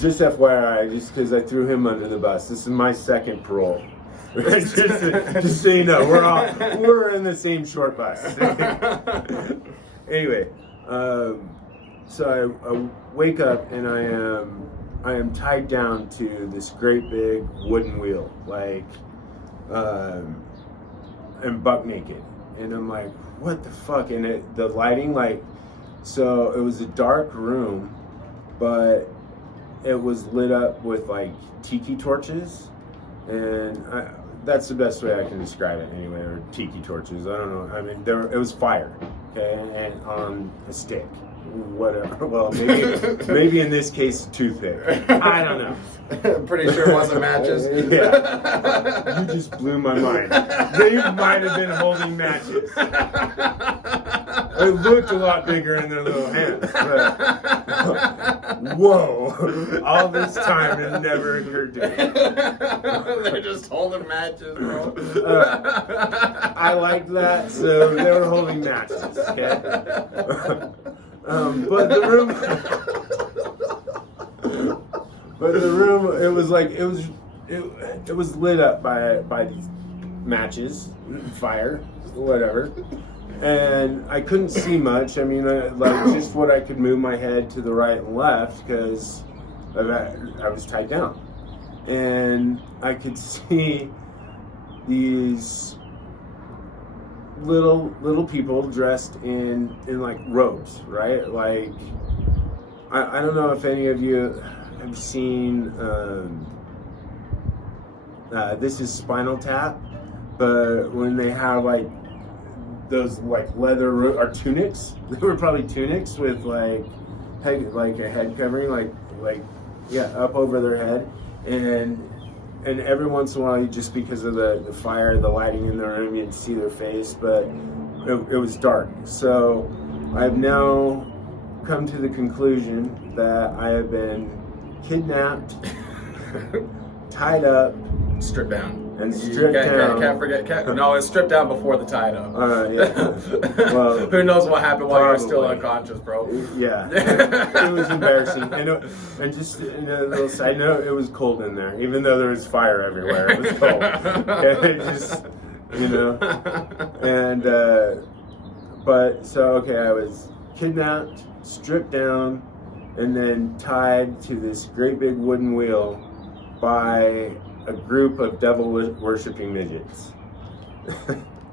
Just FYI, just because I threw him under the bus. This is my second parole. just so you know, we're in the same short bus. Anyway, so I wake up and I am tied down to this great big wooden wheel, like, and buck naked, and I'm like, what the fuck? And the lighting, like, so it was a dark room, but it was lit up with like tiki torches, and that's the best way I can describe it anyway, or tiki torches, I don't know. I mean, it was fire, okay, and on a stick, whatever. Well, maybe in this case, a toothpick. I don't know. I'm pretty sure it wasn't matches. Yeah. You just blew my mind. They might have been holding matches. It looked a lot bigger in their little hands. But, whoa. All this time it never occurred to me. They're just holding matches, bro. I liked that, so they were holding matches, okay? But the room, it was like, it was lit up by these matches, fire, whatever. And I couldn't see much. I mean, like, just what I could move my head to the right and left because I was tied down. And I could see these little people dressed in like robes, right? Like, I don't know if any of you have seen, this is Spinal Tap, but when they have like those like leather or tunics, they were probably tunics with like a head covering, like up over their head, and every once in a while, you just because of the fire, the lighting in the room, you'd see their face, but it was dark. So I've now come to the conclusion that I have been kidnapped, tied up, stripped down. And stripped down. Can't forget. No, it's stripped down before the tied up. Yeah. Well, who knows what happened while you're still unconscious, bro? Yeah. It was embarrassing. And just a little side note, it was cold in there, even though there was fire everywhere. It was cold. It just, and but so okay, I was kidnapped, stripped down, and then tied to this great big wooden wheel by a group of devil-worshipping midgets.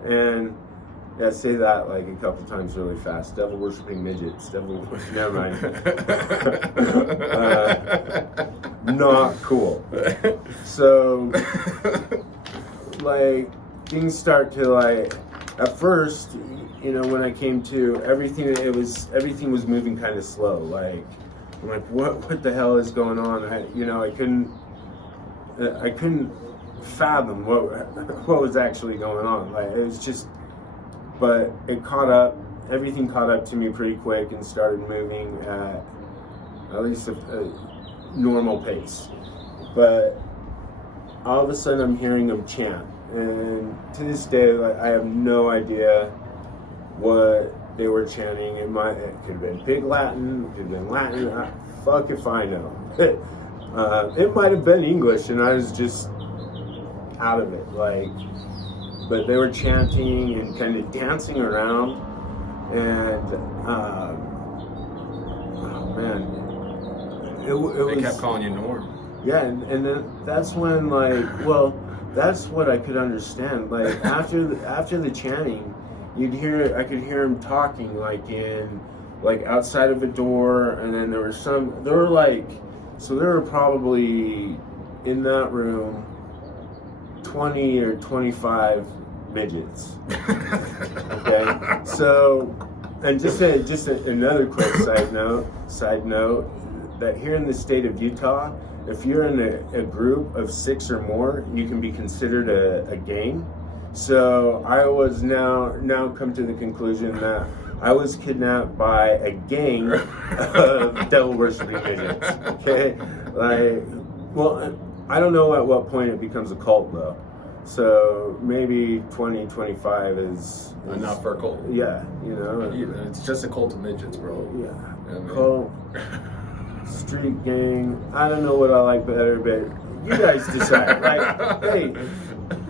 And yeah, say that like a couple times really fast. Devil-worshipping midgets. Never mind. Not cool. So, like, things start to like. At first, when I came to everything was moving kind of slow. Like, I'm like, what the hell is going on? I couldn't fathom what was actually going on. Like, it was just, but it caught up. Everything caught up to me pretty quick and started moving at least a normal pace. But all of a sudden, I'm hearing them chant, and to this day, like, I have no idea what they were chanting. It could have been Pig Latin, it could have been Latin. Fuck if I know. It might have been English, and I was just out of it. Like, but they were chanting and kind of dancing around, and oh man, it was. They kept calling you Norm. Yeah, and then that's when, like, well, that's what I could understand. Like, after the chanting, I could hear him talking, like outside of a door, and then there were probably in that room 20 or 25 midgets. Okay, so, and just another quick side note, that here in the state of Utah, if you're in a group of 6 or more, you can be considered a gang. So I was now come to the conclusion that I was kidnapped by a gang of devil-worshipping midgets. Okay, like, well, I don't know at what point it becomes a cult though. So maybe 2025 is enough for a cult. Yeah, you know. It's just a cult of midgets, bro. Yeah. I mean. Cult, street gang. I don't know what I like better, but you guys decide. Like, hey,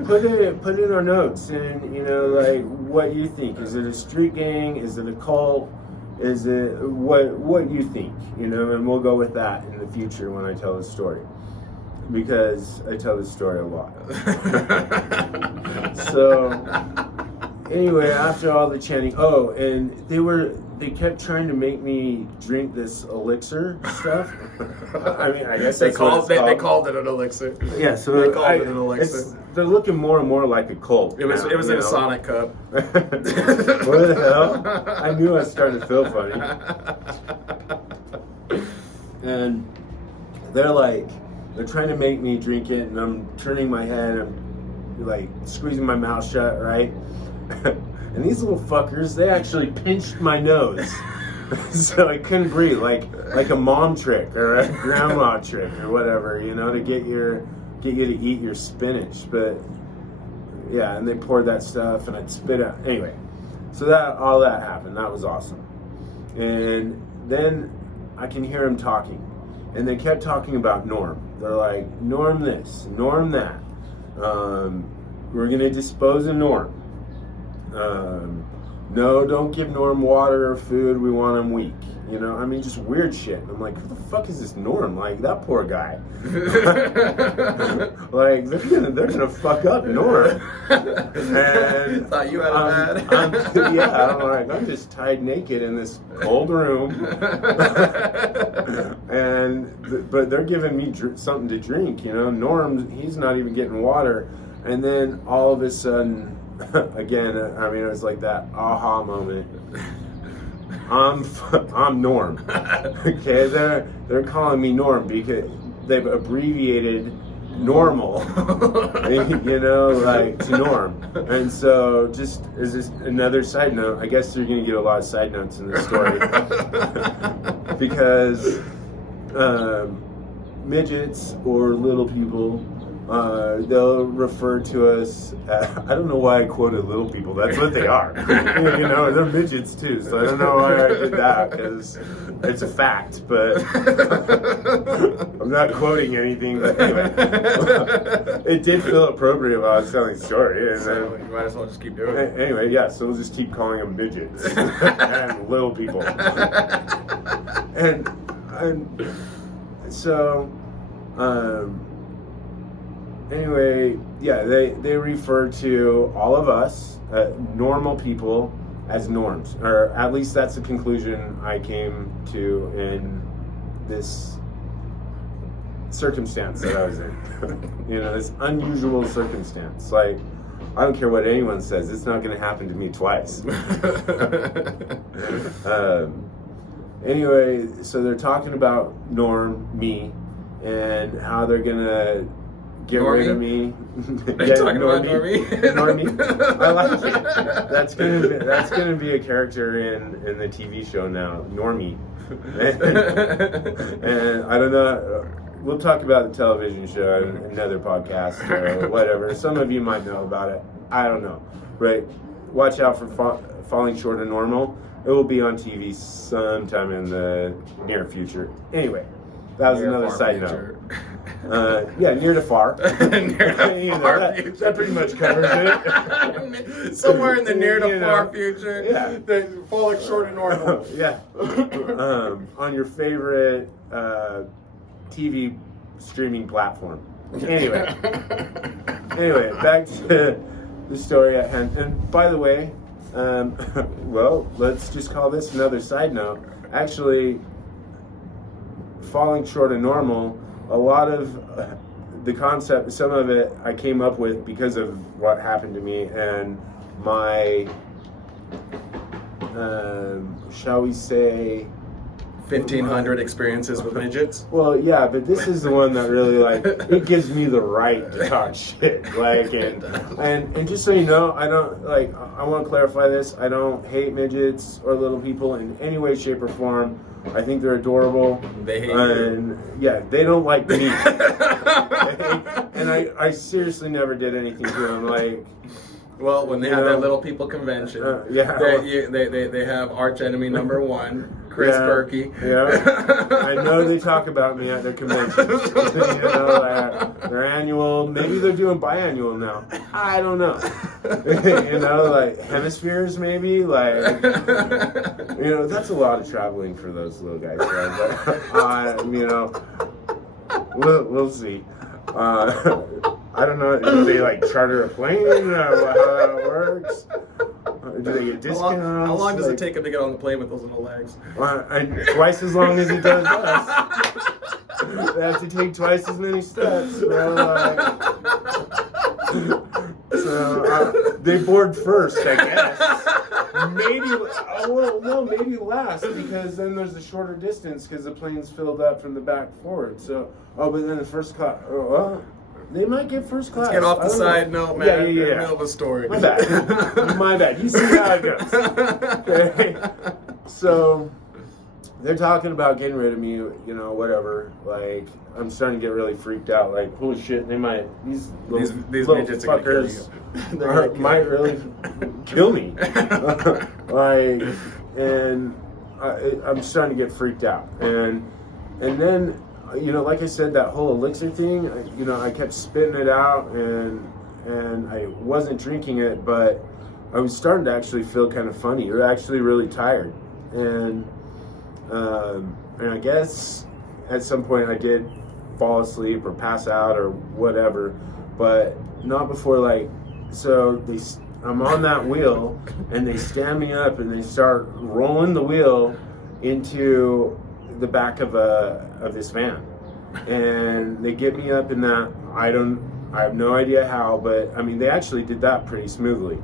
put it in our notes, and you know, like, what you think. Is it a street gang? Is it a cult? Is it what you think? You know, and we'll go with that in the future when I tell the story, because I tell this story a lot. So anyway, after all the chanting, and they kept trying to make me drink this elixir stuff. I mean, I guess they called it an elixir. Yeah, so they called it an elixir. They're looking more and more like a cult. It was in a Sonic cup. What the hell? I knew I started to feel funny. And they're trying to make me drink it, and I'm turning my head, I'm like squeezing my mouth shut, right? And these little fuckers, they actually pinched my nose. So I couldn't breathe, like a mom trick or a grandma trick or whatever, you know, to get you to eat your spinach. But yeah, and they poured that stuff and I'd spit out. Anyway, so all that happened. That was awesome. And then I can hear them talking, and they kept talking about Norm. They're like, Norm this, Norm that. We're gonna dispose of Norm. No, don't give Norm water or food. We want him weak. You know, I mean, just weird shit. And I'm like, who the fuck is this Norm? Like, that poor guy. Like, they're gonna fuck up Norm. And thought you had I'm like, I'm just tied naked in this cold room. But they're giving me something to drink. You know, Norm, he's not even getting water. And then all of a sudden, again, I mean, it was like that aha moment. I'm Norm. Okay, they're calling me Norm because they've abbreviated normal, you know, like to Norm. And so, just as this another side note, I guess you're gonna get a lot of side notes in this story because midgets or little people. They'll refer to us. I don't know why I quoted little people. That's what they are. You know, they're midgets too. So I don't know why I did that because it's a fact. But I'm not quoting anything. But anyway, it did feel appropriate while I was telling the story. And so you might as well just keep doing it. Anyway, yeah. So we'll just keep calling them midgets and little people. And so. Anyway, yeah, they refer to all of us, normal people, as norms. Or at least that's the conclusion I came to in this circumstance that I was in. You know, this unusual circumstance. Like, I don't care what anyone says, it's not going to happen to me twice. Anyway, so they're talking about me, and how they're going to get Normie? rid of me. They're talking about Normie. Normie. I like it. That's gonna be a character in the TV show now, Normie. And I don't know. We'll talk about the television show in another podcast or whatever. Some of you might know about it. I don't know. Right? Watch out for Falling Short of Normal. It will be on TV sometime in the near future. Anyway, that was another side note. Yeah, near to far. Near to far future. That pretty much covers it. Somewhere in the near to far future. Yeah. Falling short of normal. Yeah. On your favorite TV streaming platform. Anyway, back to the story at hand. And by the way, well, let's just call this another side note. Actually, falling short of normal, a lot of the concept, some of it I came up with because of what happened to me and my, shall we say, 1,500 experiences with midgets. Well, yeah, but this is the one that really, like, it gives me the right to talk shit. Like, and just so you know, I don't, like, I want to clarify this. I don't hate midgets or little people in any way, shape, or form. I think they're adorable. They hate you. Yeah, they don't like me. And I seriously never did anything to them. Like, well, when they have that little people convention, they have arch enemy number one, Chris Perky. Yeah, I know they talk about me at their conventions. You know, their annual. Maybe they're doing biannual now. I don't know. You know, like hemispheres, maybe. Like, you know, that's a lot of traveling for those little guys. Right? But, you know, we'll see. I don't know if they like charter a plane or how that works. Do they get discounts? How long does it take them to get on the plane with those little legs? Twice as long as it does us. They have to take twice as many steps. So they board first, I guess. Maybe, well, no, maybe last, because then there's a shorter distance because the plane's filled up from the back forward. So, but then the first class, well, they might get first class. Let's get off the side note, man. Yeah. In the middle of a story. My bad. My bad. You see how it goes. Okay. So they're talking about getting rid of me, you know, whatever. Like, I'm starting to get really freaked out. Like, holy shit, they might, these little midgets fuckers are might really kill me. Like, and I'm starting to get freaked out. And then, you know, like I said, that whole elixir thing, you know, I kept spitting it out and I wasn't drinking it, but I was starting to actually feel kind of funny or actually really tired. And I guess at some point I did fall asleep or pass out or whatever, but not before, like, so I'm on that wheel and they stand me up and they start rolling the wheel into the back of this van, and they get me up in that. I have no idea how, but I mean they actually did that pretty smoothly,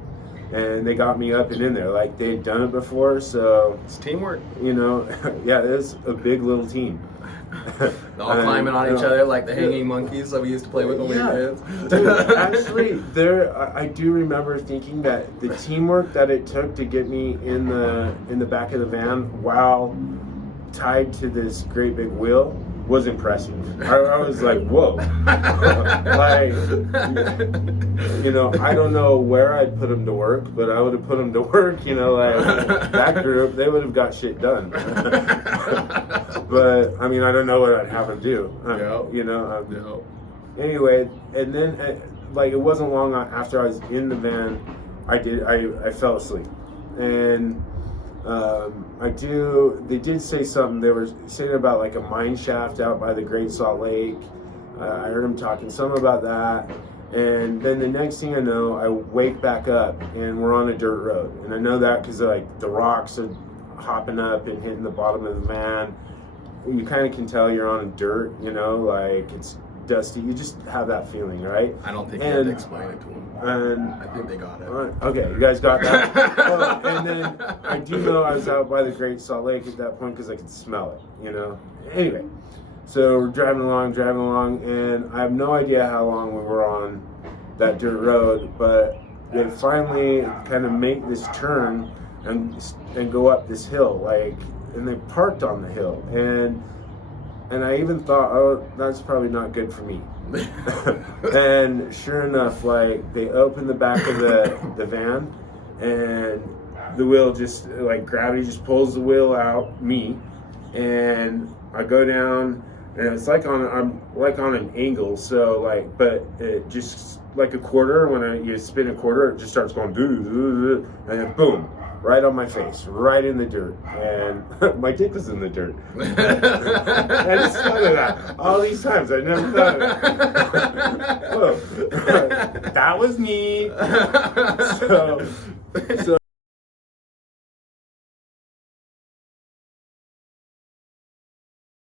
and they got me up and in there like they'd done it before. So it's teamwork, you know. Yeah, it's a big little team. All climbing on each other like the hanging monkeys that we used to play with when we were kids. Dude, actually, I do remember thinking that the teamwork that it took to get me in the back of the van while tied to this great big wheel was impressive. I was like, whoa. Like, you know, I don't know where I'd put them to work, but I would have put them to work, you know, like that group, they would have got shit done. But, I mean, I don't know what I'd have them do. You know, anyway, and then, like, it wasn't long after I was in the van, I fell asleep. And they did say something. They were saying about like a mine shaft out by the Great Salt Lake. I heard them talking some about that. And then the next thing I know, I wake back up and we're on a dirt road. And I know that because like the rocks are hopping up and hitting the bottom of the van. You kind of can tell you're on dirt, you know, like it's dusty. You just have that feeling, right? I don't think you had to explain it to them. And I think they got it. Okay, you guys got that? And then I do know I was out by the Great Salt Lake at that point because I could smell it, you know? Anyway, so we're driving along, and I have no idea how long we were on that dirt road, but they finally kind of make this turn and go up this hill, like, and they parked on the hill, and I even thought, oh, that's probably not good for me. And sure enough, like, they open the back of the van, and the wheel just, like, gravity just pulls the wheel out, me, and I go down, and it's like I'm like on an angle, so like, but it just like a quarter, when you spin a quarter, it just starts going, and then boom, right on my face, right in the dirt, and my dick was in the dirt. I just thought of that all these times. I never thought of it. That was me. So